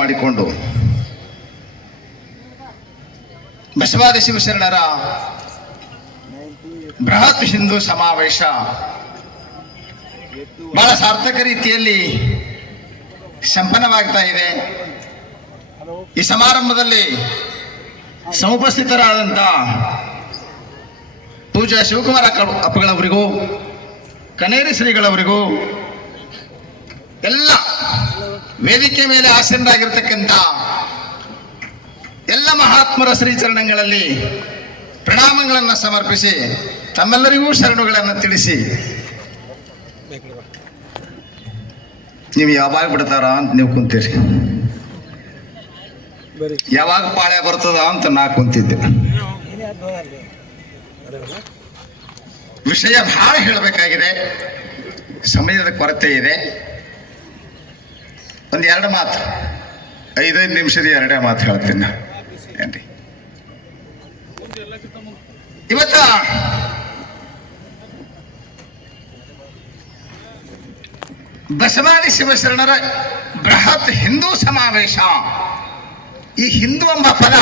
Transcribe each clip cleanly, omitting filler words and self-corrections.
ಮಾಡಿಕೊಂಡು ಬಸವಾದಿ ಶಿವಶರಣರ ಬೃಹತ್ ಹಿಂದೂ ಸಮಾವೇಶ ಬಹಳ ಸಾರ್ಥಕ ರೀತಿಯಲ್ಲಿ ಸಂಪನ್ನವಾಗ್ತಾ ಇದೆ. ಈ ಸಮಾರಂಭದಲ್ಲಿ ಸಮುಪಸ್ಥಿತರಾದಂಥ ಪೂಜ್ಯ ಶಿವಕುಮಾರ ಅಪ್ಪಗಳವರಿಗೂ, ಕನೇರಿ ಶ್ರೀಗಳವರಿಗೂ, ಎಲ್ಲ ವೇದಿಕೆ ಮೇಲೆ ಆಸೀನರಾಗಿರ್ತಕ್ಕಂಥ ಎಲ್ಲ ಮಹಾತ್ಮರ ಶ್ರೀಚರಣಗಳಲ್ಲಿ ಪ್ರಣಾಮಗಳನ್ನು ಸಮರ್ಪಿಸಿ ತಮ್ಮೆಲ್ಲರಿಗೂ ಶರಣುಗಳನ್ನು ತಿಳಿಸಿ, ನೀವು ಯಾವಾಗ ಬಿಡ್ತಾರ ಅಂತ ನೀವು ಕುಂತೀರಿ, ಯಾವಾಗ ಪಾಳ್ಯ ಬರ್ತದ ಅಂತ ನಾ ಕುಂತಿದ್ದೆ. ವಿಷಯ ಬಹಳ ಹೇಳಬೇಕಾಗಿದೆ, ಸಮಯದ ಕೊರತೆ ಇದೆ. ಒಂದು 2 ಮಾತು, 5 ನಿಮಿಷದ 2 ಮಾತು ಹೇಳ್ತೀನಿ ನಾ. ಏನ್ರಿ ಇವತ್ತ ಬಸವಾದಿ ಶಿವಶರಣರ ಬೃಹತ್ ಹಿಂದೂ ಸಮಾವೇಶ. ಈ ಹಿಂದೂ ಎಂಬ ಪದ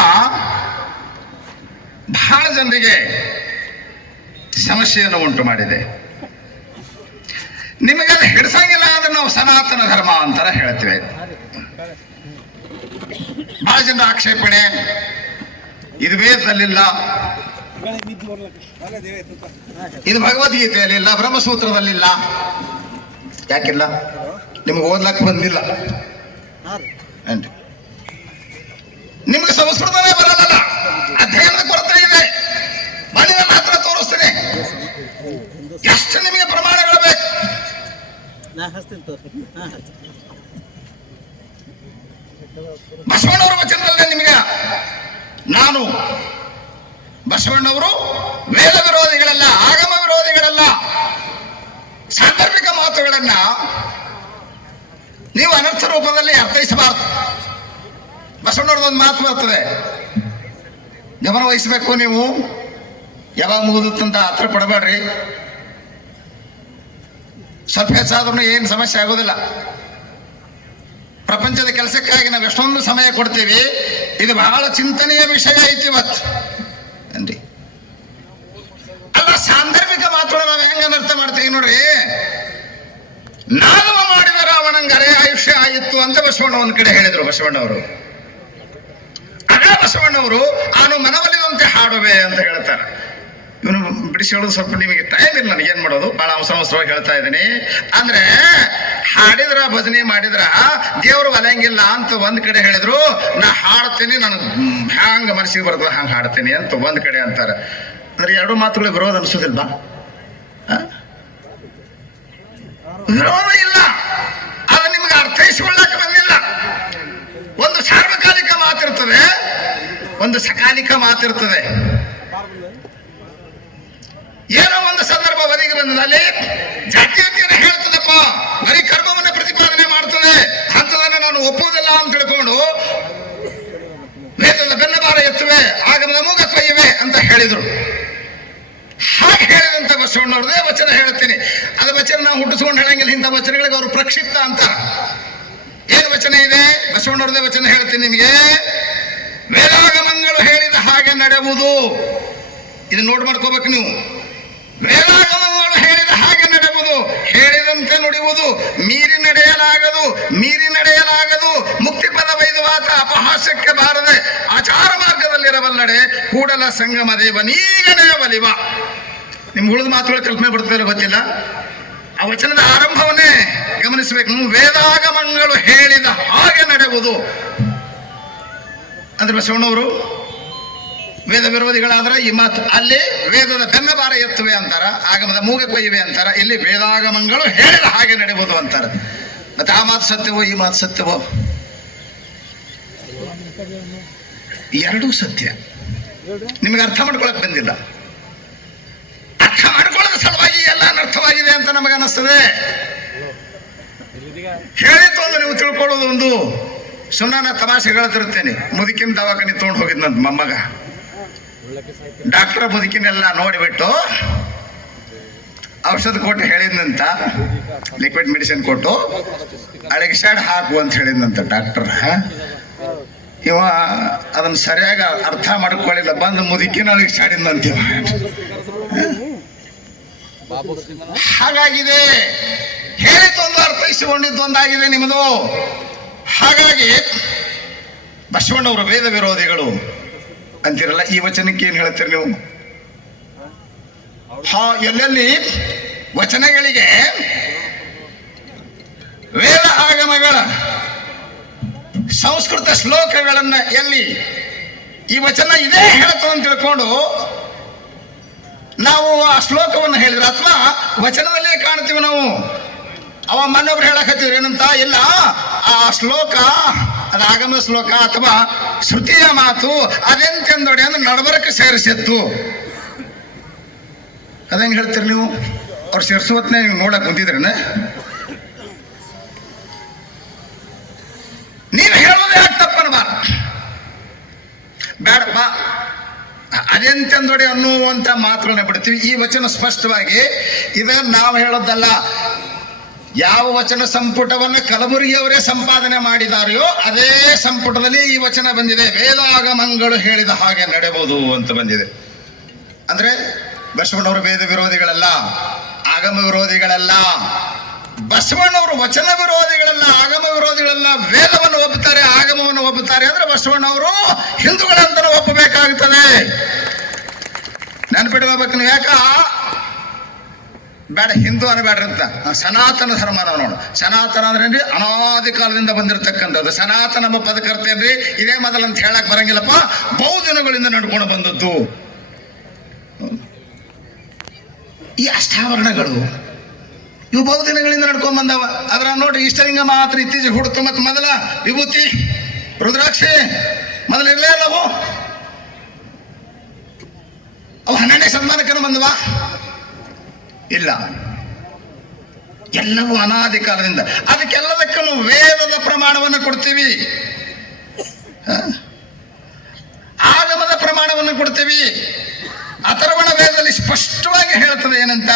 ಬಹಳ ಜನರಿಗೆ ಸಮಸ್ಯೆಯನ್ನು ಉಂಟು ಮಾಡಿದೆ. ನಿಮಗೆಲ್ಲ ಹಿಡಿಸಂಗಿಲ್ಲ ಅಂದ್ರೆ ನಾವು ಸನಾತನ ಧರ್ಮ ಅಂತಾರ ಹೇಳ್ತೇವೆ. ಬಹಳ ಜನರ ಆಕ್ಷೇಪಣೆ, ಇದು ವೇದದಲ್ಲಿಲ್ಲ, ಇದು ಭಗವದ್ಗೀತೆಯಲ್ಲಿಲ್ಲ, ಬ್ರಹ್ಮಸೂತ್ರದಲ್ಲಿಲ್ಲ. ಯಾಕಿಲ್ಲ? ನಿಮ್ಗೆ ಓದ್ಲಕ್ಕೆ ಬಂದಿಲ್ಲ. ನಿಮ್ಗೆ ಸಂಸ್ಕೃತನೇ ಬರಲ್ಲ, ಅಧ್ಯಯನದ ಕೊರತೆ ಇದೆ. ಬನ್ನಿ ನನ್ನ ಹತ್ರ ತೋರಿಸ್ತೇನೆ ಎಷ್ಟು ನಿಮಗೆ ಪ್ರಮಾಣಗಳು ಬೇಕು. ಬಸವಣ್ಣವರ ವಚನದಲ್ಲೇ ನಿಮಗೆ ನಾನು ಬಸವಣ್ಣವರು ವೇದ ವಿರೋಧಿಗಳಲ್ಲ, ಆಗಮ ವಿರೋಧಿಗಳಲ್ಲ. ಸಾಂದರ್ಭಿಕ ಮಾತುಗಳನ್ನ ನೀವು ಅನರ್ಥ ರೂಪದಲ್ಲಿ ಅರ್ಥೈಸಬಾರದು. ಬಸವಣ್ಣವ್ರದೊಂದು ಮಾತು ಬರ್ತದೆ, ಗಮನ ವಹಿಸಬೇಕು. ನೀವು ಯಾವಾಗ ಮುಗಿದುತ್ತಂತ ಹತ್ರ ಪಡಬೇಡ್ರಿ. ಸ್ವಲ್ಪ ಹೆಚ್ಚಾದ್ರೂ ಏನು ಸಮಸ್ಯೆ ಆಗೋದಿಲ್ಲ. ಪ್ರಪಂಚದ ಕೆಲಸಕ್ಕಾಗಿ ನಾವು ಎಷ್ಟೊಂದು ಸಮಯ ಕೊಡ್ತೀವಿ. ಇದು ಬಹಳ ಚಿಂತನೆಯ ವಿಷಯ ಐತಿ ಇವತ್ತು. ಏನ್ರಿ ಅಲ್ಲ, ಸಾಂದರ್ಭಿಕ ಮಾತುಗಳು ನಾವು ಹೆಂಗ ಅರ್ಥ ಮಾಡ್ತೀವಿ ನೋಡ್ರಿ. ನಾಗವ ಮಾಡಿದ ರಾವಣಂಗರೇ ಆಯುಷ್ಯ ಆಯಿತು ಅಂತ ಬಸವಣ್ಣ ಒಂದ್ ಕಡೆ ಹೇಳಿದ್ರು. ಬಸವಣ್ಣವರು ಆಗ ಬಸವಣ್ಣವರು ಆನು ಮನವೊಲಿದಂತೆ ಹಾಡುವೆ ಅಂತ ಹೇಳ್ತಾರೆ. ಇವನು ಬಿಡಿಸಿ ಹೇಳೋದು ಸ್ವಲ್ಪ ನಿಮಗೆ ಟೈಮ್ ಇಲ್ಲ, ನನಗೆ ಏನ್ ಮಾಡೋದು, ಬಹಳ ಅವಸರವಾಗಿ ಹೇಳ್ತಾ ಇದ್ದೀನಿ. ಅಂದ್ರೆ ಹಾಡಿದ್ರ ಭಜನೆ ಮಾಡಿದ್ರ ದೇವ್ರು ಒಲೆಯಂಗಿಲ್ಲ ಅಂತ ಒಂದ್ ಕಡೆ ಹೇಳಿದ್ರು. ನಾ ಹಾಡ್ತೀನಿ, ನನಗೆ ಹ್ಯಾಂಗ ಮನಸ್ಸಿಗೆ ಬರ್ತದ ಹಂಗ ಹಾಡ್ತೀನಿ ಅಂತ ಒಂದ್ ಕಡೆ ಅಂತಾರೆ. ಅಂದ್ರೆ 2 ಮಾತುಗಳು ವಿರೋಧ ಅನಿಸೋದಿಲ್ವಾ? ವಿರೋಧ ಇಲ್ಲ, ಅದು ನಿಮ್ಗೆ ಅರ್ಥೈಸಿಕೊಳ್ಳಕ್ಕೆ ಬಂದಿಲ್ಲ. ಒಂದು ಸಾರ್ವಕಾಲಿಕ ಮಾತಿರ್ತದೆ, ಒಂದು ಸಕಾಲಿಕ ಮಾತಿರ್ತದೆ. ಏನೋ ಒಂದು ಸಂದರ್ಭ ಒದಗಿ ಬಂದಲ್ಲಿ ಜಾತೀಯತೆಯನ್ನು ಹೇಳ್ತದಪ್ಪ, ಬರೀ ಕರ್ಮವನ್ನು ಪ್ರತಿಪಾದನೆ ಮಾಡ್ತದೆ, ಅಂಥದನ್ನು ನಾನು ಒಪ್ಪುವುದಿಲ್ಲ ಅಂತ ತಿಳ್ಕೊಂಡು ವೇದದ ಬೆನ್ನಬಾರ ಎತ್ತುವೆ, ಆಗಮದ ಮೂಗ ಕೊಯ್ಯುವೆ ಅಂತ ಹೇಳಿದ್ರು. ಹಾಗೆ ಹೇಳಿದಂತ ಬಸವಣ್ಣವ್ರದೇ ವಚನ ಹೇಳ್ತೀನಿ. ಅದ ವಚನ ನಾವು ಹುಟ್ಟಿಸ್ಕೊಂಡು ಹೇಳಂಗಿಲ್ಲ. ಇಂಥ ವಚನಗಳಿಗೆ ಅವರು ಪ್ರಕ್ಷಿಪ್ತ ಅಂತ. ಏನು ವಚನ ಇದೆ? ಬಸವಣ್ಣವ್ರದೇ ವಚನ ಹೇಳ್ತೀನಿ ನಿಮಗೆ. ವೇದಾಗಮಗಳು ಹೇಳಿದ ಹಾಗೆ ನಡೆಯುವುದು. ಇದನ್ನ ನೋಟ್ ಮಾಡ್ಕೋಬೇಕು ನೀವು. ವೇದಾಗಮಗಳು ಹೇಳಿದ ಹಾಗೆ ನಡೆಯುವುದು, ಹೇಳಿದಂತೆ ನುಡಿಯುವುದು, ಮೀರಿ ನಡೆಯಲಾಗದು, ಮೀರಿ ನಡೆಯಲಾಗದು. ಮುಕ್ತಿ ಪದ ವೈದ್ಯವಾದ ಅಪಹಾಸ್ಯಕ್ಕೆ ಬಾರದೆ ಆಚಾರ ಮಾರ್ಗದಲ್ಲಿರಬಲ್ಲಡೆ ಕೂಡಲ ಸಂಗಮ ದೇವ ನೀಗನೇ ಬಲಿವ. ನಿಮ್ಗೆ ಉಳಿದ ಮಾತುಗಳು ಕಲ್ಪನೆ ಬರ್ತದೆ ಗೊತ್ತಿಲ್ಲ. ಆ ವಚನದ ಆರಂಭವನ್ನೇ ಗಮನಿಸಬೇಕು. ವೇದಾಗಮಗಳು ಹೇಳಿದ ಹಾಗೆ ನಡೆಯುವುದು ಅಂದ್ರೆ ಬಸವಣ್ಣವರು ವೇದ ವಿರೋಧಿಗಳಾದ್ರೆ ಈ ಮಾತು. ಅಲ್ಲಿ ವೇದದ ಬೆನ್ನಬಾರ ಎತ್ತುವೆ ಅಂತಾರ, ಆಗಮದ ಮೂಗ ಕೊಯ್ಯುವೆ ಅಂತಾರ. ಇಲ್ಲಿ ವೇದಾಗಮಗಳು ಹೇಳಿದ ಹಾಗೆ ನಡೆಯುವುದು ಅಂತಾರ. ಮತ್ತೆ ಆ ಮಾತು ಸತ್ಯವೋ ಈ ಮಾತು ಸತ್ಯವೋ? 2 ಸತ್ಯ. ನಿಮಗೆ ಅರ್ಥ ಮಾಡ್ಕೊಳಕ್ ಬಂದಿಲ್ಲ. ಅರ್ಥ ಮಾಡ್ಕೊಳ್ಳೋದ ಸಲುವಾಗಿ ಎಲ್ಲ ಅನರ್ಥವಾಗಿದೆ ಅಂತ ನಮಗೆ ಅನಿಸ್ತದೆ. ಹೇಳಿತ್ತು ಒಂದು ನೀವು ತಿಳ್ಕೊಳ್ಳೋದು ಒಂದು. ಸುಮ್ಮನೆ ತಮಾಷೆ ಹೇಳ್ತಿರ್ತೇನೆ. ಮುದುಕಿನ ದವಾಖಾನೆ ತೊಗೊಂಡು ಹೋಗಿದ್ನಂತ ಮೊಮ್ಮಗ. ಡಾಕ್ಟರ್ ಮುದುಕಿನೆಲ್ಲ ನೋಡಿಬಿಟ್ಟು ಔಷಧ ಕೊಟ್ಟು ಹೇಳಿದ್ನಂತ, ಲಿಕ್ವಿಡ್ ಮೆಡಿಸಿನ್ ಕೊಟ್ಟು ಅಳಗಿಸಾಡ್ ಹಾಕು ಅಂತ ಹೇಳಿದ್ನಂತ ಡಾಕ್ಟರ್. ಇವ ಅದನ್ನ ಸರಿಯಾಗಿ ಅರ್ಥ ಮಾಡ್ಕೊಳ್ಳಿಲ್ಲ, ಬಂದು ಮುದುಕಿನ ಅಳಗಿಸಾಡಿದ್ನಂತ. ಹಾಗಾಗಿದೆ, ಹೇಳಿದ್ದೊಂದು ಅರ್ಥೈಸಿಕೊಂಡಿದ್ದೊಂದಾಗಿದೆ ನಿಮ್ಮದು. ಹಾಗಾಗಿ ಬಸವಣ್ಣವರು ವೇದ ವಿರೋಧಿಗಳು ಅಂತಿರಲ್ಲ, ಈ ವಚನಕ್ಕೆ ಏನ್ ಹೇಳ್ತೀರಿ ನೀವು? ಎಲ್ಲೆಲ್ಲಿ ವಚನಗಳಿಗೆ ವೇದ ಆಗಮಗಳ ಸಂಸ್ಕೃತ ಶ್ಲೋಕಗಳನ್ನ ಎಲ್ಲಿ ಈ ವಚನ ಇದೇ ಹೇಳ್ತದೆ ಅಂತ ತಿಳ್ಕೊಂಡು ನಾವು ಆ ಶ್ಲೋಕವನ್ನು ಹೇಳಿದ್ರೆ ಅಥವಾ ವಚನದಲ್ಲೇ ಕಾಣ್ತೀವಿ ನಾವು. ಅವ ಮನ್ನೊಬ್ರು ಹೇಳಕತ್ತೀವ್ರಿ ಏನಂತ, ಇಲ್ಲ ಆ ಶ್ಲೋಕ ಅದು ಆಗಮ ಶ್ಲೋಕ ಅಥವಾ ಶ್ರುತಿಯ ಮಾತು ಅದೆಂತೆಂದೊಡೆ ಅಂದ್ರೆ ನಡಬರಕ್ಕೆ ಸೇರಿಸಿತ್ತು. ಅದಂಗೆ ಹೇಳ್ತೀರಿ ನೀವು? ಅವ್ರು ಸೇರಿಸುವತ್ನೇ ನೀವು ನೋಡಕ್ ಕುಂತಿದ್ರೇನೆ? ನೀವು ಹೇಳೋದೇ ತಪ್ಪನಬಾರ ಬೇಡಪ್ಪ, ಅದೆಂತೆಂದೊಡೆ ಅನ್ನುವಂತ ಮಾತುಗಳನ್ನ ಬಿಡ್ತೀವಿ. ಈ ವಚನ ಸ್ಪಷ್ಟವಾಗಿ ಇದನ್ನು ನಾವು ಹೇಳೋದಲ್ಲ. ಯಾವ ವಚನ ಸಂಪುಟವನ್ನು ಕಲಬುರಗಿಯವರೇ ಸಂಪಾದನೆ ಮಾಡಿದಾರೆಯೋ ಅದೇ ಸಂಪುಟದಲ್ಲಿ ಈ ವಚನ ಬಂದಿದೆ. ವೇದಾಗಮಗಳು ಹೇಳಿದ ಹಾಗೆ ನಡೆಬಹುದು ಅಂತ ಬಂದಿದೆ. ಅಂದ್ರೆ ಬಸವಣ್ಣವರು ವೇದ ವಿರೋಧಿಗಳಲ್ಲ, ಆಗಮ ವಿರೋಧಿಗಳಲ್ಲ. ಬಸವಣ್ಣವರು ವಚನ ವಿರೋಧಿಗಳಲ್ಲ, ಆಗಮ ವಿರೋಧಿಗಳಲ್ಲ. ವೇದವನ್ನು ಒಪ್ಪುತ್ತಾರೆ, ಆಗಮವನ್ನು ಒಪ್ಪುತ್ತಾರೆ ಅಂದ್ರೆ ಬಸವಣ್ಣವರು ಹಿಂದೂಗಳಂತ ಒಪ್ಪಬೇಕಾಗುತ್ತದೆ. ನೆನ್ಪಿಟ್ಕೋಬೇಕು ನೀವು. ಯಾಕ ಬೇಡ ಹಿಂದೂ ಅನ್ನಬೇಡ್ರಿ ಅಂತ, ಸನಾತನ ಧರ್ಮ ನಾವು ನೋಡು. ಸನಾತನ ಅಂದ್ರೆ ಅನಾದಿ ಕಾಲದಿಂದ ಬಂದಿರತಕ್ಕಂಥದ್ದು. ಸನಾತನ ಎಂಬ ಪದಕರ್ತೆ ಅಂದ್ರೆ ಇದೇ ಮೊದಲಂತ ಹೇಳಕ್ ಬರಂಗಿಲ್ಲಪ್ಪ, ಬಹುದಿನಗಳಿಂದ ನಡ್ಕೊಂಡು ಬಂದದ್ದು. ಈ ಅಷ್ಟಾವರಣಗಳು ಇವು ಬಹುದಿನಗಳಿಂದ ನಡ್ಕೊಂಡ್ ಬಂದವ. ಅದ್ರ ನೋಡ್ರಿ, ಇಷ್ಟಲಿಂಗ ಮಾತ್ರ ಇತ್ತೀಚೆಗೆ ಹುಡುತು. ಮತ್ತು ಮೊದಲ ವಿಭೂತಿ ರುದ್ರಾಕ್ಷಿ ಮೊದಲು ಇರಲೇ ಅಲ್ಲವು. ಅವು 12ನೇ ಶತಮಾನಕ್ಕೂ ಬಂದವ ಇಲ್ಲ. ಎಲ್ಲವೂ ಅನಾದಿ ಕಾಲದಿಂದ. ಅದಕ್ಕೆಲ್ಲದಕ್ಕೂ ವೇದದ ಪ್ರಮಾಣವನ್ನು ಕೊಡ್ತೀವಿ, ಆಗಮದ ಪ್ರಮಾಣವನ್ನು ಕೊಡ್ತೀವಿ. ಅಥರ್ವಣ ವೇದದಲ್ಲಿ ಸ್ಪಷ್ಟವಾಗಿ ಹೇಳ್ತದೆ ಏನಂತ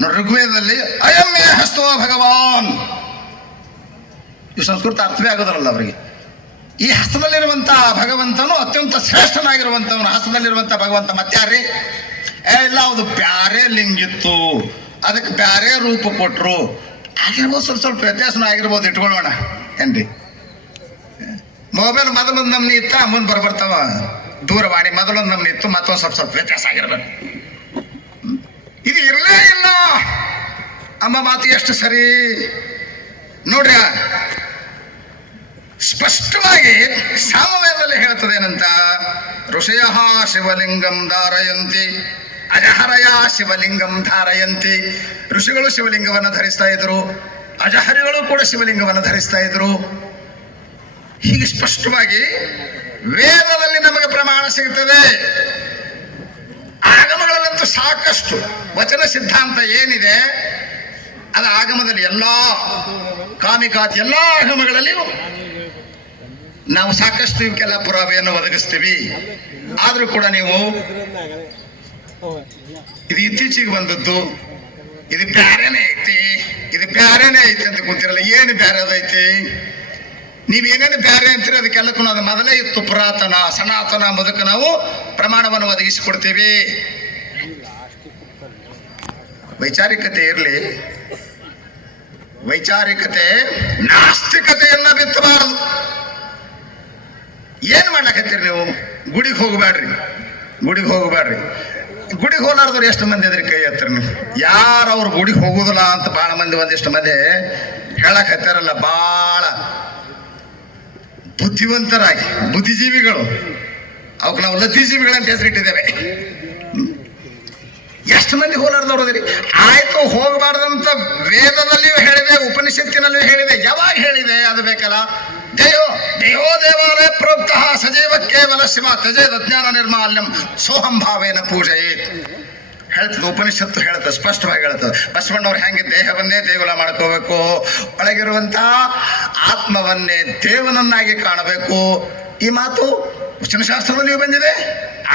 ನೋಡಿ, ಋಗ್ವೇದದಲ್ಲಿ ಅಯಮ್ಮೇ ಹಸ್ತೋ ಭಗವಾನ್. ಈ ಸಂಸ್ಕೃತ ಅರ್ಥವೇ ಆಗೋದಲ್ಲ ಅವರಿಗೆ. ಈ ಹಸ್ತದಲ್ಲಿರುವಂತಹ ಭಗವಂತನು ಅತ್ಯಂತ ಶ್ರೇಷ್ಠನಾಗಿರುವಂತವನು. ಹಸ್ತದಲ್ಲಿರುವಂತ ಭಗವಂತ ಮತ್ಯಾರಿ? ಎಲ್ಲ ಅದು ಬ್ಯಾರೆ ಲಿಂಗಿತ್ತು, ಅದಕ್ಕೆ ಬ್ಯಾರೆ ರೂಪ ಕೊಟ್ರು. ಆಗಿರ್ಬೋದು, ಸ್ವಲ್ಪ ವ್ಯತ್ಯಾಸನೂ ಆಗಿರ್ಬೋದು, ಇಟ್ಕೊಳ್ಳೋಣ ಏನ್ರಿ. ಮೊಬೈಲ್ ಮೊದಲೊಂದು ನಮ್ನಿ ಇತ್ತ, ಮುಂದೆ ಬರ್ತಾವ. ದೂರವಾಣಿ ಮೊದಲೊಂದು ನಮ್ನಿ ಇತ್ತು, ಮತ್ತೊಂದು ಸ್ವಲ್ಪ ವ್ಯತ್ಯಾಸ ಆಗಿರ್ಬೇಕು. ಇದು ಇರಲೇ ಇಲ್ಲ ಅಮ್ಮ ಮಾತು ಎಷ್ಟು ಸರಿ ನೋಡ್ರಿ. ಸ್ಪಷ್ಟವಾಗಿ ಸಾಮವೇದದಲ್ಲಿ ಹೇಳ್ತದೆ ಏನಂತ, ಋಷಯ ಶಿವಲಿಂಗಂ ಧಾರಯಂತಿ ಅಜಹರಯ ಶಿವಲಿಂಗಂ ಧಾರಯಂತಿ. ಋಷಿಗಳು ಶಿವಲಿಂಗವನ್ನು ಧರಿಸ್ತಾ ಇದ್ರು, ಅಜಹರಿಗಳು ಕೂಡ ಶಿವಲಿಂಗವನ್ನು ಧರಿಸ್ತಾ ಇದ್ರು. ಹೀಗೆ ಸ್ಪಷ್ಟವಾಗಿ ವೇದದಲ್ಲಿ ನಮಗೆ ಪ್ರಮಾಣ ಸಿಗುತ್ತದೆ. ಆಗಮಗಳಲ್ಲಂತೂ ಸಾಕಷ್ಟು ವಚನ ಸಿದ್ಧಾಂತ ಏನಿದೆ ಅದು ಆಗಮದಲ್ಲಿ ಎಲ್ಲಾ ಕಾಮಿಕಾತ್ ಎಲ್ಲಾ ಆಗಮಗಳಲ್ಲಿಯೂ ನಾವು ಸಾಕಷ್ಟು ಇವಕ್ಕೆಲ್ಲ ಪುರಾವೆಯನ್ನು ಒದಗಿಸ್ತೀವಿ. ಆದ್ರೂ ಕೂಡ ನೀವು ಇದು ಇತ್ತೀಚೆಗೆ ಬಂದದ್ದು, ಇದು ಬ್ಯಾರೇನೆ ಐತಿ, ಇದು ಬ್ಯಾರೇನೆ ಐತಿ ಅಂತ ಕುಂತಿರಲ್ಲ. ಏನು ಬ್ಯಾರೆ ಅದೈತಿ? ನೀವೇನೇನು ಬ್ಯಾರೆ ಅಂತೀರಿ ಅದಕ್ಕೆಲ್ಲಕ್ಕೂ ಅದು ಮೊದಲೇ ಇತ್ತು. ಪುರಾತನ ಸನಾತನ ಮೊದಕ ನಾವು ಪ್ರಮಾಣವನ್ನು ಒದಗಿಸಿಕೊಡ್ತೀವಿ. ವೈಚಾರಿಕತೆ ಇರಲಿ, ವೈಚಾರಿಕತೆ ನಾಸ್ತಿಕತೆಯನ್ನ ಬಿತ್ತಬಾರದು. ಏನ್ ಮಾಡ್ಲಕತ್ತೀರಿ ನೀವು? ಗುಡಿಗೆ ಹೋಗಬೇಡ್ರಿ, ಗುಡಿಗೆ ಹೋಗಬೇಡ್ರಿ. ಗುಡಿಗೆ ಹೋಲಾರ್ದವ್ರು ಎಷ್ಟು ಮಂದಿ ಅದ್ರಿ ಕೈ ಹತ್ತಿರ ನೀವು? ಯಾರು ಅವ್ರು ಗುಡಿಗೆ ಹೋಗುದಿಲ್ಲ ಅಂತ ಬಹಳ ಮಂದಿ ಒಂದಿಷ್ಟು ಮಂದಿ ಹೇಳಕ್ ಹತ್ತಾರಲ್ಲ. ಬಹಳ ಬುದ್ಧಿವಂತರಾಗಿ ಬುದ್ಧಿಜೀವಿಗಳು, ಅವಕ್ಕೆ ನಾವು ಲದ್ದಿಜೀವಿಗಳಂತ ಹೆಸರಿಟ್ಟಿದ್ದೇವೆ. ಎಷ್ಟು ಮಂದಿ ಹೋಲಾರ್ದವ್ರು ಅದ್ರಿ? ಆಯ್ತು, ಹೋಗಬಾರ್ದಂತ ವೇದದಲ್ಲಿಯೂ ಹೇಳಿದೆ, ಉಪನಿಷತ್ತಿನಲ್ಲಿಯೂ ಹೇಳಿದೆ. ಯಾವಾಗ ಹೇಳಿದೆ ಅದು ಬೇಕಲ್ಲ. ದೇವೋ ದೇವಾಲಯ ಪ್ರೋಕ್ತ ಸಜೀವ ಕೇವಲ ಶಿವ ತಜೇದ ಜ್ಞಾನ ನಿರ್ಮಾಲ್ಯಂ ಸೋಹಂ ಭಾವೇನ ಪೂಜೆಯೇತ್ ಹೇಳ್ತದೆ. ಉಪನಿಷತ್ತು ಹೇಳ್ತದೆ, ಸ್ಪಷ್ಟವಾಗಿ ಹೇಳ್ತದೆ. ಬಸವಣ್ಣವ್ರು ಹೆಂಗೆ ದೇಹವನ್ನೇ ದೇಗುಲ ಮಾಡ್ಕೋಬೇಕು, ಒಳಗಿರುವಂತ ಆತ್ಮವನ್ನೇ ದೇವನನ್ನಾಗಿ ಕಾಣಬೇಕು. ಈ ಮಾತು ವಚನಶಾಸ್ತ್ರದಲ್ಲಿಯೂ ಬಂದಿದೆ,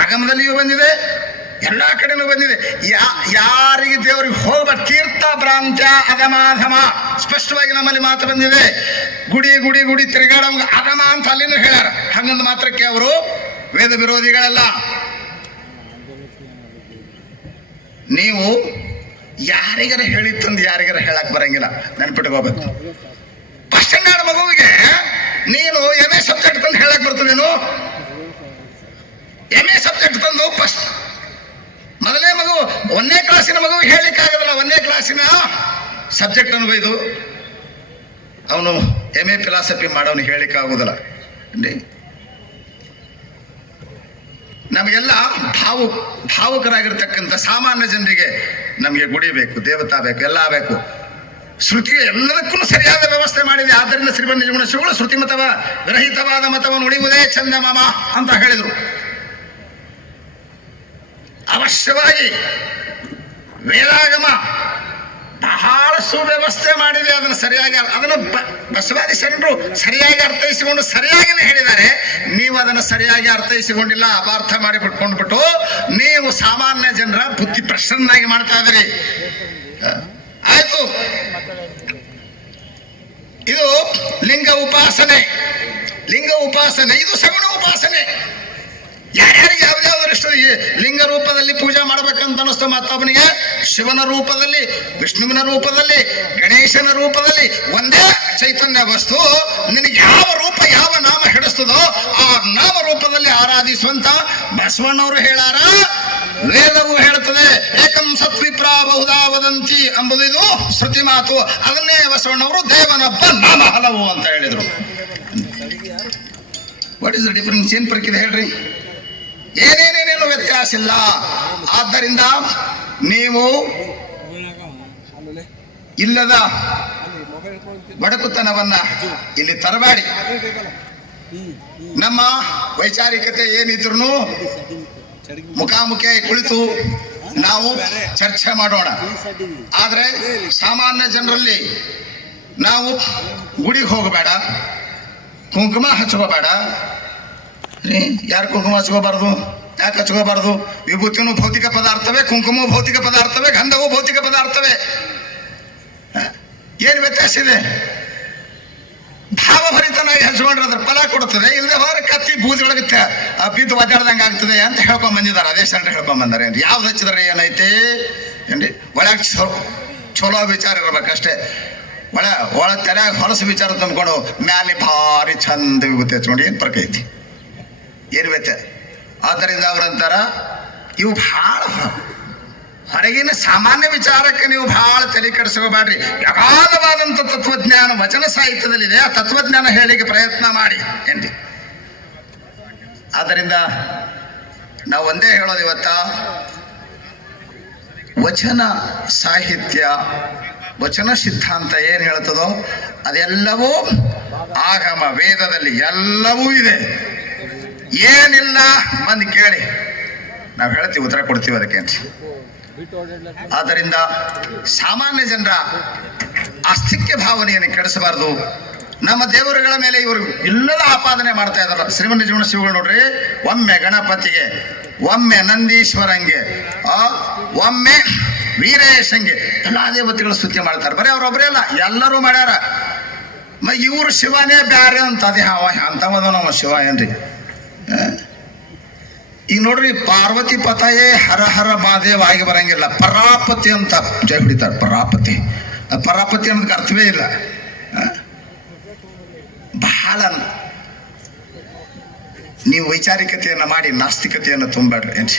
ಆಗಮದಲ್ಲಿಯೂ ಬಂದಿದೆ, ಎಲ್ಲಾ ಕಡೆನೂ ಬಂದಿದೆ. ಯಾರಿಗೆ ದೇವರಿಗೆ ಹೋಗ್ಬಾರ್ದು, ತೀರ್ಥ ಭ್ರಾಂತ್ಯ ಅಧಮಾಧಮ ಸ್ಪಷ್ಟವಾಗಿ ನಮ್ಮಲ್ಲಿ ಮಾತು ಬಂದಿದೆ. ಗುಡಿ ಗುಡಿ ಗುಡಿ ತಿರುಗಾಡಂಗ ಅಧಮ ಅಂತ ಅಲ್ಲಿನೂ ಹೇಳ್ಯಾರ. ಹಂಗಂದ ಮಾತ್ರಕ್ಕೆ ಅವರು ವೇದ ವಿರೋಧಿಗಳಲ್ಲ. ನೀವು ಯಾರಿಗಾರ ಹೇಳಿತ್ತಂದು ಯಾರಿಗಾರ ಹೇಳಕ್ ಬರಂಗಿಲ್ಲ, ನೆನ್ಪಿಟ್ಕೋಬೇಕು. ಫಸ್ಟ್ ಸ್ಟ್ಯಾಂಡರ್ಡ್ ಮಗುವಿಗೆ ನೀನು MA ಸಬ್ಜೆಕ್ಟ್ ತಂದು ಹೇಳಕ್ ಬರ್ತದೇನು? MA ಸಬ್ಜೆಕ್ಟ್ ತಂದು ಫಸ್ಟ್ ಮೊದಲನೇ ಮಗು 1ನೇ ಕ್ಲಾಸಿನ ಮಗು ಹೇಳಿಕ್ ಆಗೋದಿಲ್ಲ. 1ನೇ ಕ್ಲಾಸಿನ ಸಬ್ಜೆಕ್ಟ್ ಅನ್ನು ಬೈದು ಅವನು MA ಫಿಲಾಸಫಿ ಮಾಡೋನು ಹೇಳಿಕ್ ಆಗುದಿಲ್ಲ. ನಮಗೆಲ್ಲ ಭಾವುಕರಾಗಿರ್ತಕ್ಕಂಥ ಸಾಮಾನ್ಯ ಜನರಿಗೆ ನಮಗೆ ಗುಡಿ ಬೇಕು, ದೇವತಾ ಬೇಕು, ಎಲ್ಲ ಬೇಕು. ಶ್ರುತಿ ಎಲ್ಲದಕ್ಕೂ ಸರಿಯಾದ ವ್ಯವಸ್ಥೆ ಮಾಡಿದೆ. ಆದ್ದರಿಂದ ಶ್ರೀಮನ್ ನಿಜಗುಣ ಶ್ರೀಗಳು ಶ್ರುತಿ ಮತವ ವಿರಹಿತವಾದ ಮತವನ್ನು ಉಳಿಯುವುದೇ ಚಂದ ಮಾಮ ಅಂತ ಹೇಳಿದರು. ಅವಶ್ಯವಾಗಿ ವೇದಾಗಮ ಬಹಳ ಸುವ್ಯವಸ್ಥೆ ಮಾಡಿದೆ. ಅದನ್ನು ಸರಿಯಾಗಿ ಬಸವಾದಿ ಶರಣರು ಸರಿಯಾಗಿ ಅರ್ಥೈಸಿಕೊಂಡು ಸರಿಯಾಗಿನೇ ಹೇಳಿದ್ದಾರೆ. ನೀವು ಅದನ್ನು ಸರಿಯಾಗಿ ಅರ್ಥೈಸಿಕೊಂಡಿಲ್ಲ, ಅಪಾರ್ಥ ಮಾಡಿ ಬಿಟ್ಕೊಂಡ್ಬಿಟ್ಟು ನೀವು ಸಾಮಾನ್ಯ ಜನರ ಬುದ್ಧಿ ಪ್ರಶ್ನೆಯಾಗಿ ಮಾಡ್ತಾ ಇದ್ದೀರಿ. ಆಯ್ತು, ಇದು ಲಿಂಗ ಉಪಾಸನೆ. ಲಿಂಗ ಉಪಾಸನೆ ಇದು ಸಗುಣ ಉಪಾಸನೆ. ಯಾರ್ಯಾರಿಗೆ ಯಾವ್ದಾವ್ದಷ್ಟು ಲಿಂಗ ರೂಪದಲ್ಲಿ ಪೂಜೆ ಮಾಡ್ಬೇಕಂತ ಅನಿಸ್ತು, ಮತ್ತೊಬ್ಬನಿಗೆ ಶಿವನ ರೂಪದಲ್ಲಿ, ವಿಷ್ಣುವಿನ ರೂಪದಲ್ಲಿ, ಗಣೇಶನ ರೂಪದಲ್ಲಿ ಒಂದೇ ಚೈತನ್ಯ ವಸ್ತು. ನಿನಗೆ ಯಾವ ರೂಪ ಯಾವ ನಾಮ ಹಿಡಿಸ್ತದೋ ಆ ನಾಮ ರೂಪದಲ್ಲಿ ಆರಾಧಿಸುವಂತ ಬಸವಣ್ಣವರು ಹೇಳಾರ. ವೇದವು ಹೇಳುತ್ತದೆ ಏಕಂ ಸತ್ವಿಪ್ರಾ ಬಹುಧಾ ವದಂತಿ ಎಂಬುದು ಇದು ಶ್ರುತಿ ಮಾತು. ಅದನ್ನೇ ಬಸವಣ್ಣವರು ದೇವನೊಬ್ಬ ನಾಮ ಹಲವು ಅಂತ ಹೇಳಿದ್ರು. What is the difference? ಏನ್ ಪರಕಿದೆ ಹೇಳ್ರಿ? ಏನೇನೇನೇನು ವ್ಯತ್ಯಾಸ ಇಲ್ಲ. ಆದ್ದರಿಂದ ನೀವು ಇಲ್ಲದ ಬಡಕುತನವನ್ನ ಇಲ್ಲಿ ತರಬೇಡಿ. ನಮ್ಮ ವೈಚಾರಿಕತೆ ಏನಿದ್ರು ಮುಖಾಮುಖಿಯಾಗಿ ಕುಳಿತು ನಾವು ಚರ್ಚೆ ಮಾಡೋಣ. ಆದ್ರೆ ಸಾಮಾನ್ಯ ಜನರಲ್ಲಿ ನಾವು ಗುಡಿಗೆ ಹೋಗಬೇಡ, ಕುಂಕುಮ ಹಚ್ಕೋಬೇಡ. ಯಾರು ಕುಂಕುಮ ಹಚ್ಕೋಬಾರ್ದು? ಯಾಕೆ ಹಚ್ಕೋಬಾರ್ದು? ವಿಭೂತಿನೂ ಭೌತಿಕ ಪದಾರ್ಥವೇ, ಕುಂಕುಮ ಭೌತಿಕ ಪದಾರ್ಥವೇ, ಗಂಧವೂ ಭೌತಿಕ ಪದಾರ್ಥವೇ. ಏನು ವ್ಯತ್ಯಾಸ ಇದೆ? ಭಾವಭರಿತನಾಗಿ ಹಚ್ಕೊಂಡ್ರೆ ಅದ್ರ ಫಲ ಕೊಡುತ್ತದೆ. ಇಲ್ಲದೆ ಹೊರ ಕತ್ತಿ ಬೂದಿ ಒಳಗೆ ಬಿದ್ದು ಒದ್ದಾಡ್ದಂಗೆ ಆಗ್ತದೆ ಅಂತ ಹೇಳ್ಕೊಂಡ್ ಬಂದಿದ್ದಾರೆ. ಅದೇ ಸಣ್ಣ ಹೇಳ್ಕೊಂಡ್ ಬಂದಾರೆ. ಯಾವ್ದು ಹಚ್ಚಿದ್ರೆ ಏನೈತಿ ಏನ್ರಿ? ಒಳಗೆ ಚಲೋ ವಿಚಾರ ಇರ್ಬೇಕಷ್ಟೇ. ಒಳ ತಲೆಯಾಗ ಹೊಲಸು ವಿಚಾರ ತಂದ್ಕೊಂಡು ಮ್ಯಾಲೆ ಭಾರಿ ಚಂದ ವಿಭೂತಿ ಹಚ್ಕೊಂಡು ಏನು ಫರ್ಕ ಐತಿ? ಏನು ವ್ಯತ್ಯಾಸ? ಆದ್ದರಿಂದ ಅವರಂತಾರ ಇವು ಬಹಳ ಹೊರಗಿನ ಸಾಮಾನ್ಯ ವಿಚಾರಕ್ಕೆ ನೀವು ಬಹಳ ತಲೆ ಕೆಡಿಸ್ಕೋಬೇಡ್ರಿ. ಅಗಾಧವಾದಂಥ ತತ್ವಜ್ಞಾನ ವಚನ ಸಾಹಿತ್ಯದಲ್ಲಿದೆ. ಆ ತತ್ವಜ್ಞಾನ ಹೇಳಿಕೆ ಪ್ರಯತ್ನ ಮಾಡಿ ಏನ್ರಿ. ಆದ್ದರಿಂದ ನಾವು ಒಂದೇ ಹೇಳೋದು, ಇವತ್ತ ವಚನ ಸಾಹಿತ್ಯ, ವಚನ ಸಿದ್ಧಾಂತ ಏನು ಹೇಳ್ತದೋ ಅದೆಲ್ಲವೂ ಆಗಮ ವೇದದಲ್ಲಿ ಎಲ್ಲವೂ ಇದೆ. ಏನಿಲ್ಲ ಬಂದು ಕೇಳಿ, ನಾವು ಹೇಳ್ತೀವಿ, ಉತ್ತರ ಕೊಡ್ತೀವಿ ಅದಕ್ಕೆ. ಆದ್ದರಿಂದ ಸಾಮಾನ್ಯ ಜನರ ಆಸ್ತಿಕ್ಯ ಭಾವನೆಯನ್ನು ಕೆಡಿಸಬಾರದು. ನಮ್ಮ ದೇವರುಗಳ ಮೇಲೆ ಇವರು ಇಲ್ಲದ ಆಪಾದನೆ ಮಾಡ್ತಾ ಇದ್ದಾರ. ಶ್ರೀಮನ್ ನಿಜಗುಣ ಶಿವಗಳು ನೋಡ್ರಿ, ಒಮ್ಮೆ ಗಣಪತಿಗೆ, ಒಮ್ಮೆ ನಂದೀಶ್ವರಂಗೆ, ಒಮ್ಮೆ ವೀರೇಶಂಗೆ ಎಲ್ಲಾ ದೇವತೆಗಳು ಸ್ತುತಿ ಮಾಡ್ತಾರೆ. ಬರೀ ಅವ್ರೊಬ್ಬರೇ ಅಲ್ಲ, ಎಲ್ಲರೂ ಮಾಡ್ಯಾರ. ಇವರು ಶಿವನೇ ಬ್ಯಾರೆ ಅಂತ ಅದೇ ಅಂತವದ ನಮ್ಮ ಶಿವ ಏನ್ರಿ. ಈಗ ನೋಡ್ರಿ, ಪಾರ್ವತಿ ಪತಾಯೇ ಹರ ಹರ ಮಹಾದೇವ ಆಗಿ ಬರಂಗಿಲ್ಲ. ಪರಾಪತಿ ಅಂತ ಜೈ ಹಿಡಿತಾರೆ. ಪರಾಪತಿ ಅನ್ನೋದಕ್ಕೆ ಅರ್ಥವೇ ಇಲ್ಲ. ಬಹಳ ನೀವು ವೈಚಾರಿಕತೆಯನ್ನು ಮಾಡಿ ನಾಸ್ತಿಕತೆಯನ್ನು ತುಂಬಬೇಡ್ರಿ ಏನ್.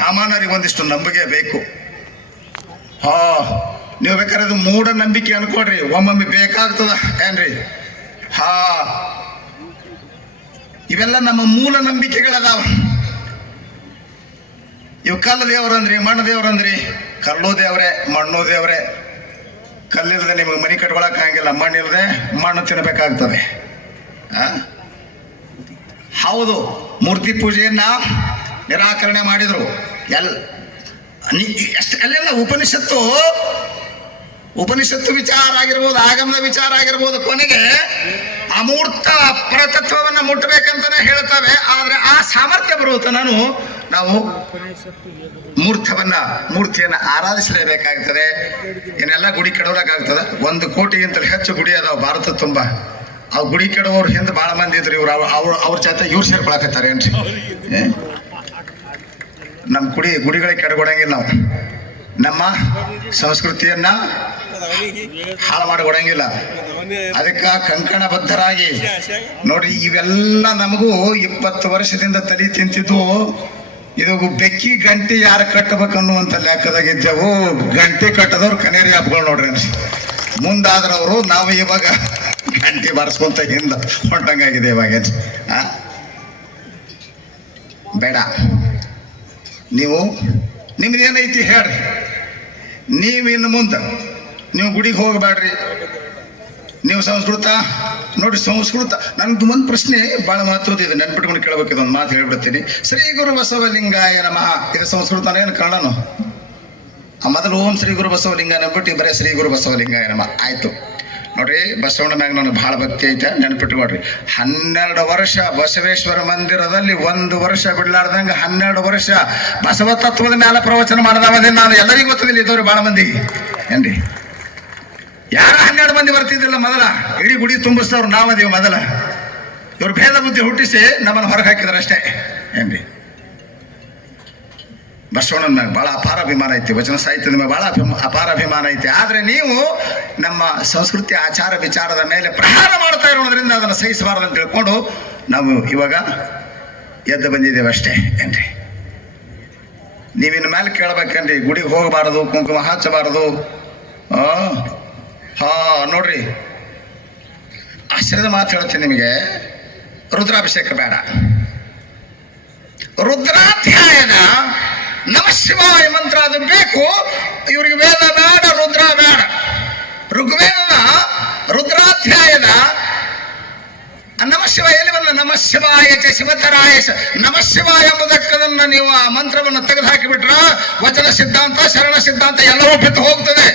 ಸಾಮಾನ್ಯರಿಗೆ ಒಂದಿಷ್ಟು ನಂಬಿಕೆ ಬೇಕು. ನೀವು ಬೇಕಾದ್ರೆ ಅದು ಮೂಢನಂಬಿಕೆ ಅನ್ಕೊಡ್ರಿ, ಒಮ್ಮೊಮ್ಮೆ ಬೇಕಾಗ್ತದ ಏನ್ರಿ. ಇವೆಲ್ಲ ನಮ್ಮ ಮೂಲ ನಂಬಿಕೆಗಳದಾವ. ಇವು ಕಲ್ಲು ದೇವ್ರಂದ್ರಿ, ಮಣ್ಣು ದೇವ್ರಂದ್ರಿ. ಕಲ್ಲು ದೇವ್ರೆ, ಮಣ್ಣು ದೇವ್ರೆ. ಕಲ್ಲಿಲ್ಲದೆ ನಿಮಗೆ ಮನೆ ಕಟ್ಕೊಳಕ್ ಆಗಂಗಿಲ್ಲ, ಮಣ್ಣಿಲ್ಲದೆ ಮಣ್ಣು ತಿನ್ನಬೇಕಾಗ್ತದೆ. ಹೌದು, ಮೂರ್ತಿ ಪೂಜೆಯನ್ನ ನಿರಾಕರಣೆ ಮಾಡಿದ್ರು. ಅಲ್ಲೆಲ್ಲ ಉಪನಿಷತ್ತು ವಿಚಾರ ಆಗಿರ್ಬೋದು, ಆಗಮದ ವಿಚಾರ ಆಗಿರ್ಬೋದು. ಕೊನೆಗೆ ಅಮೂರ್ತ ಪರತತ್ವವನ್ನ ಮುಟ್ಟಬೇಕಂತಾನೆ ಹೇಳ್ತವೆ. ಆದ್ರೆ ಆ ಸಾಮರ್ಥ್ಯ ಬರುವುದನ್ನು ನಾವು ಮೂರ್ತಿಯನ್ನ ಆರಾಧಿಸಲೇಬೇಕಾಗ್ತದೆ. ಏನೆಲ್ಲ ಗುಡಿ ಕೆಡೋದಕ್ಕಾಗ್ತದೆ. 1 ಕೋಟಿಗಿಂತಲೂ ಹೆಚ್ಚು ಗುಡಿ ಅದಾವ ಭಾರತ ತುಂಬಾ. ಅವ್ ಗುಡಿ ಕೆಡೋರು ಹಿಂದೆ ಬಹಳ ಮಂದಿ ಇದ್ರು. ಇವ್ರು ಅವ್ರ ಜೊತೆ ಇವ್ರು ಸೇರ್ಕೊಳಕತ್ತಾರೆ ಏನ್ರಿ? ನಮ್ಮ ಗುಡಿಗಳಿಗೆ ಕೆಡಗೊಡಂಗಿಲ್ಲ. ನಾವು ನಮ್ಮ ಸಂಸ್ಕೃತಿಯನ್ನ ಹಾಳು ಮಾಡಿಕೊಡಂಗಿಲ್ಲ. ಅದಕ್ಕ ಕಂಕಣಬದ್ಧರಾಗಿ ನೋಡಿ. ಇವೆಲ್ಲ ನಮಗೂ 20 ವರ್ಷದಿಂದ ತಲೆ ತಿಂತಿದ್ವು. ಇದು ಬೆಕ್ಕಿ ಗಂಟೆ ಯಾರು ಕಟ್ಟಬೇಕನ್ನುವಂತ ಲೆಕ್ಕದಾಗಿದ್ದೆವು. ಗಂಟೆ ಕಟ್ಟದವ್ರು ಕನೇರಿ ಹಬ್ಬಗಳು ನೋಡ್ರಿ. ಮುಂದಾದ್ರವರು ನಾವು ಇವಾಗ ಗಂಟೆ ಬಾರಿಸ್ಕೊಂತ ಹಿಂದ ಹೊಂಟಂಗಾಗಿದೆ ಇವಾಗ. ಬೇಡ, ನೀವು ನಿಮ್ದೇನೈತಿ ಹೇಳ್ರಿ. ನೀವು ಇನ್ನು ಮುಂದೆ ನೀವು ಗುಡಿಗೆ ಹೋಗಬೇಡ್ರಿ. ನೀವು ಸಂಸ್ಕೃತ ನೋಡಿ. ಸಂಸ್ಕೃತ ನನ್ದು ಒಂದು ಪ್ರಶ್ನೆ ಬಹಳ ಮಹತ್ವದಿದೆ, ನೆನ್ಪಿಟ್ಕೊಂಡು ಕೇಳಬೇಕಿದೆ. ಒಂದು ಮಾತು ಹೇಳ್ಬಿಡ್ತೀನಿ. ಶ್ರೀ ಗುರು ಬಸವಲಿಂಗಾಯ ನಮಃ. ಇದು ಸಂಸ್ಕೃತನೇನು ಕನ್ನಡನು? ಮೊದಲು ಓಂ ಶ್ರೀ ಗುರು ಬಸವಲಿಂಗ ನೆನ್ಬಿಟ್ಟು ಬರೀ ಶ್ರೀ ಗುರು ಬಸವಲಿಂಗಾಯ ನಮಃ ಆಯ್ತು. ನೋಡ್ರಿ, ಬಸವಣ್ಣ ಮ್ಯಾಗ ನನಗೆ ಬಹಳ ಭಕ್ತಿ ಐತೆ, ನೆನ್ಪಿಟ್ಕೊಡ್ರಿ. 12 ವರ್ಷ ಬಸವೇಶ್ವರ ಮಂದಿರದಲ್ಲಿ 1 ವರ್ಷ ಬಿಡ್ಲಾರ್ದಂಗ 12 ವರ್ಷ ಬಸವ ತತ್ವದ ಮೇಲೆ ಪ್ರವಚನ ಮಾಡಿದವದೇ ನಾನು. ಎಲ್ಲರಿಗೂ ಗೊತ್ತದಿಲ್ಲ, ಇದ್ದವ್ರು ಬಹಳ ಮಂದಿಗೆ ಏನ್ರಿ. ಯಾರ 12 ಮಂದಿ ಬರ್ತಿದ್ದಿಲ್ಲ ಮೊದಲ. ಇಡೀ ಗುಡಿ ತುಂಬಿಸ್ತವ್ರು ನಾವದೀವಿ ಮೊದಲ. ಇವ್ರು ಭೇದ ಬುದ್ಧಿ ಹುಟ್ಟಿಸಿ ನಮ್ಮನ್ನು ಹೊರಗೆ ಹಾಕಿದಾರೆ ಅಷ್ಟೇ ಏನ್ರಿ. ಬಸವಣ್ಣನ ಮ್ಯಾಗ ಭಾಳ ಅಪಾರ ಅಭಿಮಾನ ಐತಿ. ವಚನ ಸಾಹಿತ್ಯದ ಮೇಲೆ ಭಾಳ ಅಪಾರ ಅಭಿಮಾನ ಐತಿ. ಆದ್ರೆ ನೀವು ನಮ್ಮ ಸಂಸ್ಕೃತಿ ಆಚಾರ ವಿಚಾರದ ಮೇಲೆ ಪ್ರಹಾರ ಮಾಡ್ತಾ ಇರೋದ್ರಿಂದ ಅದನ್ನು ಸಹಿಸಬಾರ್ದು ಅಂತ ತಿಳ್ಕೊಂಡು ನಾವು ಇವಾಗ ಎದ್ದು ಬಂದಿದ್ದೇವೆ ಅಷ್ಟೇ ಏನ್ರಿ. ನೀವಿನ ಮೇಲೆ ಕೇಳ್ಬೇಕೇನ್ರಿ. ಗುಡಿಗೆ ಹೋಗಬಾರದು, ಕುಂಕುಮ ಹಚ್ಚಬಾರದು. ನೋಡ್ರಿ, ಆಶ್ಚರ್ಯದ ಮಾತು ಹೇಳ್ತೀನಿ ನಿಮಗೆ. ರುದ್ರಾಭಿಷೇಕ ಬೇಡ. ರುದ್ರಾಧ್ಯಾಯದ ನಮಃ ಶಿವಾಯ ಮಂತ್ರ ಅದು ಬೇಕು. ಇವ್ರಿಗೆ ವೇದ ಬೇಡ, ರುದ್ರ ಬೇಡ. ಋಗ್ವೇದದ ರುದ್ರಾಧ್ಯಾಯದ ನಮಃ ಶಿವಾಯ ಎಲ್ಲಿ ಬಂದ? ನಮಃ ಶಿವಾಯ ಚ ಶಿವತರಾಯ ನಮಃ ಶಿವಾಯ ಎಂಬುದಕ್ಕದನ್ನ ನೀವು ಆ ಮಂತ್ರವನ್ನು ತೆಗೆದು ಹಾಕಿಬಿಟ್ರ ವಚನ ಸಿದ್ಧಾಂತ, ಶರಣ ಸಿದ್ಧಾಂತ ಎಲ್ಲವೂ ಬಿಟ್ಟು ಹೋಗ್ತದೆ.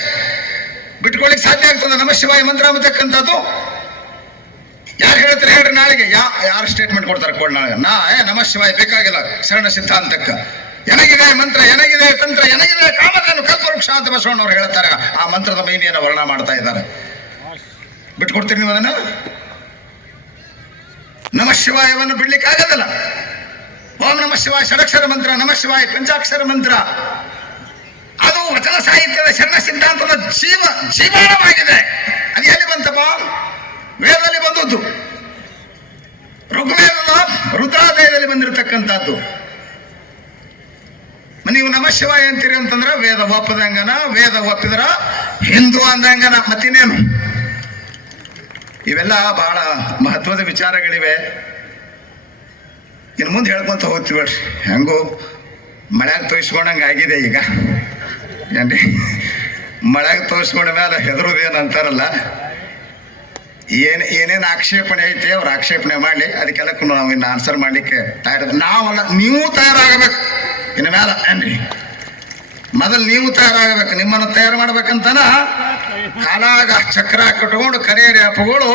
ಬಿಟ್ಕೊಳ್ಳಿಕ್ ಸಾಧ್ಯ ಆಗ್ತದೆ ನಮಃ ಶಿವಾಯ ಮಂತ್ರ ಅಂತಕ್ಕಂಥದ್ದು. ಯಾರು ಹೇಳ್ತಾರೆ ಹೇಳ್ರಿ ನಾಳೆಗೆ? ಯಾರು ಸ್ಟೇಟ್ಮೆಂಟ್ ಕೊಡ್ತಾರೆ ಕೊಡ್ ನಾಳೆ? ನಮಃ ಶಿವಾಯ ಬೇಕಾಗಿಲ್ಲ ಶರಣ ಸಿದ್ಧಾಂತಕ್ಕ. ಏನಾಗಿದೆ ಮಂತ್ರ, ಏನಾಗಿದೆ ತಂತ್ರ, ಏನಾಗಿದೆ ಕಾಮಧೇನು ಕಲ್ಪವೃಕ್ಷ ಅಂತ ಬಸವಣ್ಣವ್ರು ಹೇಳ್ತಾರೆ. ಆ ಮಂತ್ರದ ಮಹಿಮೆಯನ್ನು ವರ್ಣ ಮಾಡ್ತಾ ಇದ್ದಾರೆ. ಬಿಟ್ಕೊಡ್ತೀರಿ ನೀವು ಅದನ್ನ? ನಮಃ ಶಿವಾಯವನ್ನು ಬಿಡ್ಲಿಕ್ಕೆ ಆಗೋದಿಲ್ಲ. ಓಂ ನಮಃ ಶಿವಾಯ ಷಡಕ್ಷರ ಮಂತ್ರ, ನಮಃ ಶಿವಾಯ ಪಂಚಾಕ್ಷರ ಮಂತ್ರ. ಅದು ವಚನ ಸಾಹಿತ್ಯದ ಶರಣ ಸಿದ್ಧಾಂತದ ಜೀವನವಾಗಿದೆ. ಅದು ಎಲ್ಲಿ ಬಂತಪ್ಪ? ವೇದದಲ್ಲಿ ಬಂದದ್ದು. ಋಗ್ವೇದದ ರುದ್ರಾಧ್ಯಾಯದಲ್ಲಿ ಬಂದಿರತಕ್ಕಂಥದ್ದು. ನೀವು ನಮಃ ಶಿವಾಯ ಅಂತೀರಿ ಅಂತಂದ್ರೆ ವೇದ ಒಪ್ಪದಂಗನ, ವೇದ ಒಪ್ಪಿದ್ರ ಹಿಂದೂ ಅಂದಂಗನ, ಮತ್ತಿನ್ನೇನು? ಇವೆಲ್ಲ ಬಹಳ ಮಹತ್ವದ ವಿಚಾರಗಳಿವೆ. ಇನ್ನು ಮುಂದೆ ಹೇಳ್ಕೊಂತ ಹೋಗ್ತೀವಿ. ಹೆಂಗೋ ಮಳ್ಯಾಗ ತೋರಿಸ್ಕೊಂಡಂಗೆ ಆಗಿದೆ ಈಗ ಏನ್ರಿ. ಮಳ್ಯಾಗ ತೋರಿಸ್ಕೊಂಡ ಮೇಲೆ ಹೆದರುದೇನು ಅಂತಾರಲ್ಲ, ಏನೇನು ಆಕ್ಷೇಪಣೆ ಐತೆ ಅವ್ರು ಆಕ್ಷೇಪಣೆ ಮಾಡಲಿ. ಅದಕ್ಕೆಲ್ಲಕ್ಕೂ ನಾವು ಇನ್ನು ಆನ್ಸರ್ ಮಾಡಲಿಕ್ಕೆ ನಾವಲ್ಲ, ನೀವು ತಯಾರಾಗಬೇಕು ಇನ್ನು ಮೇಲೆ ಏನ್ರಿ. ಮೊದಲು ನೀವು ತಯಾರಾಗಬೇಕು. ನಿಮ್ಮನ್ನು ತಯಾರು ಮಾಡ್ಬೇಕಂತನ ಕಾಲಾಗ ಚಕ್ರ ಕಟ್ಕೊಂಡು ಕನೇರಿ ಅಪ್ಪಗಳು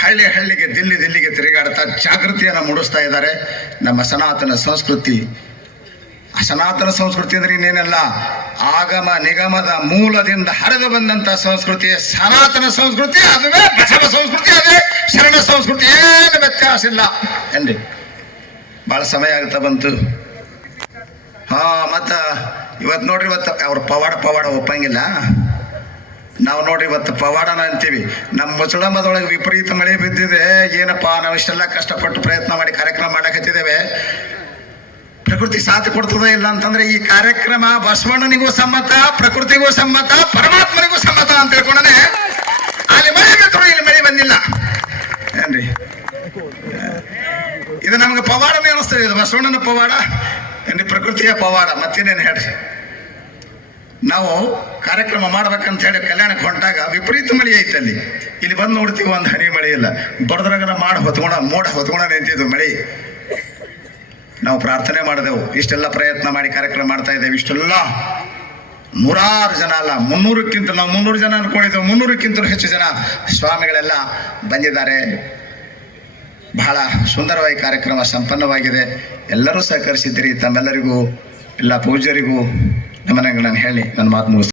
ಹಳ್ಳಿಗೆ ದಿಲ್ಲಿಗೆ ತಿರುಗಾಡ್ತಾ ಜಾಗೃತಿಯನ್ನು ಮೂಡಿಸ್ತಾ ಇದ್ದಾರೆ. ನಮ್ಮ ಸನಾತನ ಸಂಸ್ಕೃತಿ ಅಂದ್ರೆ ಇನ್ನೇನೆಲ್ಲ ಆಗಮ ನಿಗಮದ ಮೂಲದಿಂದ ಹರಿದು ಬಂದಂತ ಸಂಸ್ಕೃತಿ ಸನಾತನ ಸಂಸ್ಕೃತಿ. ಅದುವೇ ಬಸವ ಸಂಸ್ಕೃತಿ, ಅದೇ ಶರಣ ಸಂಸ್ಕೃತಿ. ಏನು ವ್ಯತ್ಯಾಸ ಇಲ್ಲ ಏನ್ರಿ. ಬಹಳ ಸಮಯ ಆಗ್ತಾ ಬಂತು. ಮತ್ತ ಇವತ್ತು ನೋಡ್ರಿ, ಇವತ್ತು ಅವ್ರ ಪವಾಡ ಒಪ್ಪಂಗಿಲ್ಲ. ನಾವು ನೋಡ್ರಿ ಇವತ್ತು ಪವಾಡನ ಅಂತೀವಿ. ನಮ್ಮ ಮುಸಳಂಬದೊಳಗೆ ವಿಪರೀತ ಮಳೆ ಬಿದ್ದಿದೆ. ಏನಪ್ಪಾ, ನಾವು ಇಷ್ಟೆಲ್ಲ ಕಷ್ಟಪಟ್ಟು ಪ್ರಯತ್ನ ಮಾಡಿ ಕಾರ್ಯಕ್ರಮ ಮಾಡಕತ್ತಿದ್ದೇವೆ. ಪ್ರಕೃತಿ ಸಾಥ್ ಕೊಡ್ತದ ಇಲ್ಲ ಅಂತಂದ್ರೆ ಈ ಕಾರ್ಯಕ್ರಮ ಬಸವಣ್ಣನಿಗೂ ಸಮ್ಮತ, ಪ್ರಕೃತಿಗೂ ಸಮ್ಮತ, ಪರಮಾತ್ಮನಿಗೂ ಸಮ್ಮತ ಅಂತ ಹೇಳ್ಕೊಂಡನೆ ಅಲ್ಲಿ ಮಳೆ ಬಿದ್ರು, ಇಲ್ಲಿ ಮಳೆ ಬಂದಿಲ್ಲ ಏನ್ರಿ. ಇದು ನಮ್ಗೆ ಪವಾಡನೇ ಅನಿಸ್ತದೆ. ಇದು ಬಸವಣ್ಣನ ಪವಾಡ ಏನ್ರಿ, ಪ್ರಕೃತಿಯ ಪವಾಡ. ಮತ್ತೇನೇನು ಹೇಳ್ರಿ. ನಾವು ಕಾರ್ಯಕ್ರಮ ಮಾಡ್ಬೇಕಂತ ಹೇಳಿ ಕಲ್ಯಾಣಕ್ಕೆ ಹೊಂಟಾಗ ವಿಪರೀತ ಮಳೆ ಐತೆ ಅಲ್ಲಿ. ಇಲ್ಲಿ ಬಂದು ನೋಡ್ತೀವಿ, ಒಂದು ಹನಿ ಮಳೆ ಇಲ್ಲ. ಬಡದ್ರಾಗನ ಮೋಡ ಹೊತ್ಕೊಂಡ ನಿಂತಿದ್ದು ಮಳೆ. ನಾವು ಪ್ರಾರ್ಥನೆ ಮಾಡಿದೆವು, ಇಷ್ಟೆಲ್ಲ ಪ್ರಯತ್ನ ಮಾಡಿ ಕಾರ್ಯಕ್ರಮ ಮಾಡ್ತಾ ಇದ್ದೇವೆ. ಇಷ್ಟೆಲ್ಲ ನೂರಾರು ಜನ ಅಲ್ಲ, 300ಕ್ಕಿಂತ, ನಾವು 300 ಜನ ಅನ್ಕೊಂಡಿದ್ದೇವೆ, 300ಕ್ಕಿಂತಲೂ ಹೆಚ್ಚು ಜನ ಸ್ವಾಮಿಗಳೆಲ್ಲ ಬಂದಿದ್ದಾರೆ. ಬಹಳ ಸುಂದರವಾಗಿ ಕಾರ್ಯಕ್ರಮ ಸಂಪನ್ನವಾಗಿದೆ. ಎಲ್ಲರೂ ಸಹಕರಿಸಿದ್ದೀರಿ. ತಮ್ಮೆಲ್ಲರಿಗೂ, ಎಲ್ಲ ಪೂಜ್ಯರಿಗೂ ನಮನಗಳನ್ನು ಹೇಳಿ ನನ್ನ ಮಾತು ಮುಗಿಸ್ತೀನಿ.